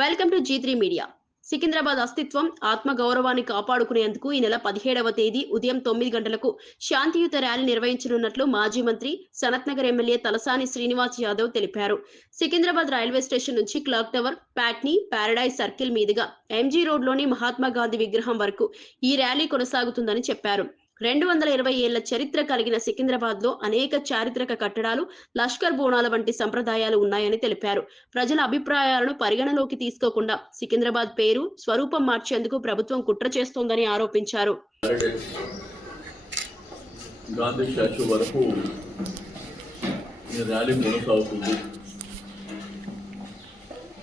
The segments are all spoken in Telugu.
Welcome to G3 media. Secunderabad అస్తిత్వం ఆత్మగౌరవాన్ని కాపాడుకునేందుకు ఈ నెల 17వ తేదీ ఉదయం 9 గంటలకు శాంతియుత ర్యాలీ నిర్వహించనున్నట్లు మాజీ మంత్రి సనత్ నగర్ ఎమ్మెల్యే తలసాని శ్రీనివాస్ యాదవ్ తెలిపారు. సికింద్రాబాద్ రైల్వే స్టేషన్ నుంచి clock tower, Patny, paradise circle మీదుగా ఎంజీ రోడ్లోని మహాత్మా గాంధీ విగ్రహం వరకు ఈ ర్యాలీ కొనసాగుతుందని చెప్పారు. 220 ఏళ్ల చరిత్ర కలిగిన సికింద్రాబాద్ లో అనేక చారిత్రక కట్టడాలు, లష్కర్ బోనాల వంటి సంప్రదాయాలు ఉన్నాయని తెలిపారు. ప్రజల అభిప్రాయాలను పరిగణలోకి తీసుకోకుండా సికింద్రాబాద్ పేరు, స్వరూపం మార్చేందుకు ప్రభుత్వం కుట్ర చేస్తోందని ఆరోపించారు. గాంధీ స్టాచ్యూ వరకు ఈ ర్యాలీ కొనసాగుతుంది.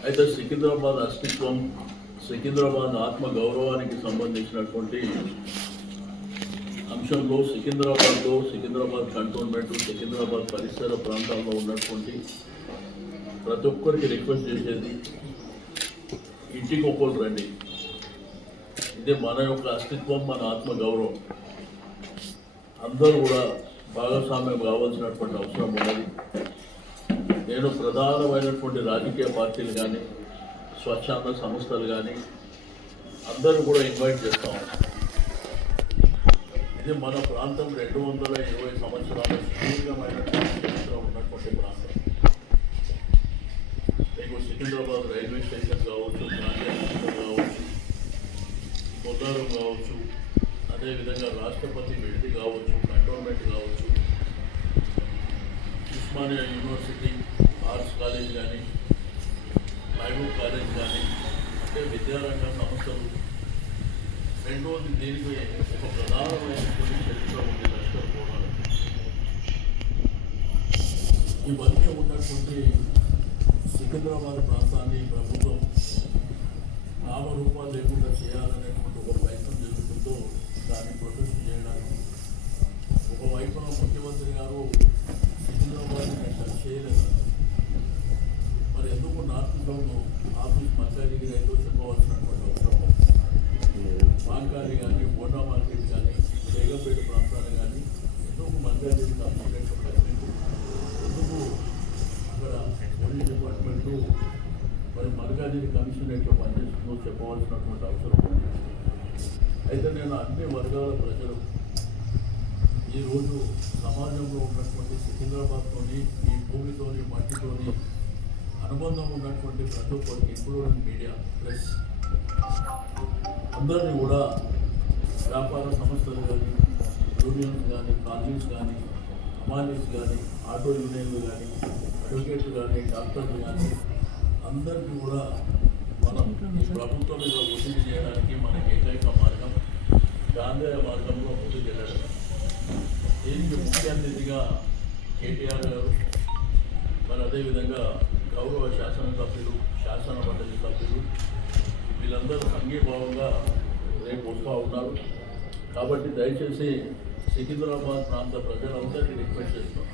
అయితే సికింద్రాబాద్ అస్తిత్వం, సికింద్రాబాద్ ఆత్మ గౌరవానికి సంబంధించినటువంటి అంశంలో సికింద్రాబాద్ కంటోన్మెంట్, సికింద్రాబాద్ పరిసర ప్రాంతాల్లో ఉన్నటువంటి ప్రతి ఒక్కరికి రిక్వెస్ట్ చేసేది, ఇంటికి ఒక్కరు రండి. ఇది మన యొక్క అస్తిత్వం, మన ఆత్మ గౌరవం. అందరూ కూడా భాగస్వామ్యం కావాల్సినటువంటి అవసరం ఉన్నది. నేను ప్రధానమైనటువంటి రాజకీయ పార్టీలు కానీ, స్వచ్ఛంద సంస్థలు కానీ అందరూ కూడా ఇన్వైట్ చేస్తాం. ఇది మన ప్రాంతం 220 సంవత్సరాల సుదీర్ఘమైనటువంటి చరిత్ర ఉన్నటువంటి ప్రాంతం. మీకు సికింద్రాబాద్ రైల్వే స్టేషన్ కావచ్చు, గాంధీ కావచ్చు, పొద్దారం కావచ్చు, అదేవిధంగా రాష్ట్రపతి విడిది కావచ్చు, కంటోన్మెంట్ కావచ్చు, ఉస్మానియా యూనివర్సిటీ ఆర్ట్స్ కాలేజ్ కానీ, మహబూబ్ కాలేజ్ కానీ, అంటే విద్యారంగ సంస్థలు. రెండవది, దీనికి ఒక ప్రధానమైనటువంటి చరిత్ర ఉంది, లష్కర్ బోనాలు. ఇవన్నీ ఉన్నటువంటి సికింద్రాబాద్ ప్రాంతాన్ని ప్రభుత్వం నామరూపాలు లేకుండా చేయాలనేటువంటి ఒక ప్రయత్నం జరుగుతుందో దాన్ని ప్రొటెస్ట్ చేయడానికి ఒకవైపున ముఖ్యమంత్రి గారు సికింద్రాబాద్ని టచ్ చేయలేదు. మరి ఎందుకు నార్త్ జోన్ ఆఫీస్ మల్కాజిగిరి అయితే చెప్పవలసినటువంటి అవసరం. మాంకాలి కానీ, బోండా మార్కెట్ కానీ, బేగంపేట ప్రాంతాలు కానీ ఎందుకు మల్కాజిగిరి కమిషనరేట్ పెట్టలేదు? ఎందుకు అక్కడ పోలీస్ డిపార్ట్మెంటు మరి మల్కాజిగిరి కమిషనరేట్లో పనిచేస్తుందో చెప్పవలసినటువంటి అవసరం ఉంది. అయితే నేను అన్ని వర్గాల ప్రజలు ఈరోజు సమాజంలో ఉన్నటువంటి సికింద్రాబాద్తోని, ఈ భూమితోని, మట్టితోని అనుబంధం ఉన్నటువంటి ప్రతి ఒక్కరికి, ఇంక్లూడింగ్ మీడియా, ప్రెస్ అందరినీ కూడా వ్యాపార సంస్థలు కానీ, యూనియన్స్ కానీ, కాలనీస్ కానీ, అమాలీస్ కానీ, ఆటో యూనియన్లు కానీ, అడ్వకేట్లు కానీ, డాక్టర్లు కానీ అందరికీ కూడా మనం ఈ ప్రభుత్వం మీద ఒత్తిడి చేయడానికి మనకి ఏకైక మార్గం గాంధేయ మార్గంలో ముందుకు వెళ్ళడం. దీనికి ముఖ్య అతిథిగా కేటీఆర్ గారు, మరి అదేవిధంగా గౌరవ శాసనసభ్యులు, శాసన మండలి సభ్యులు వీళ్ళందరూ సంఘీభావంగా రేపు వస్తూ ఉన్నారు. కాబట్టి దయచేసి సికింద్రాబాద్ ప్రాంత ప్రజలందరికీ రిక్వెస్ట్ చేస్తున్నాం,